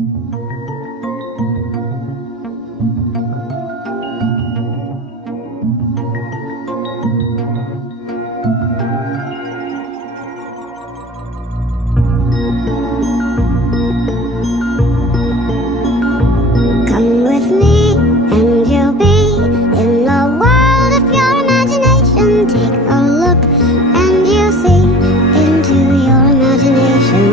Come with me and you'll be in the world of pure imagination. Take a look and you'll see into your imagination.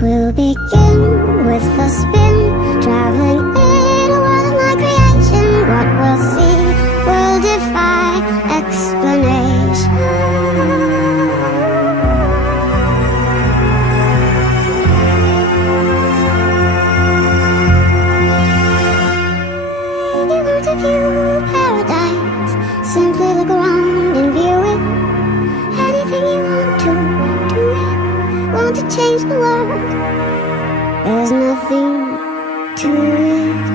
We'll begin with a spin, traveling in a world of my creation. What we'll see will defy explanation. To view paradise, simply look around and view it. Anything you want to do it. Want to change the world? There's nothing to it.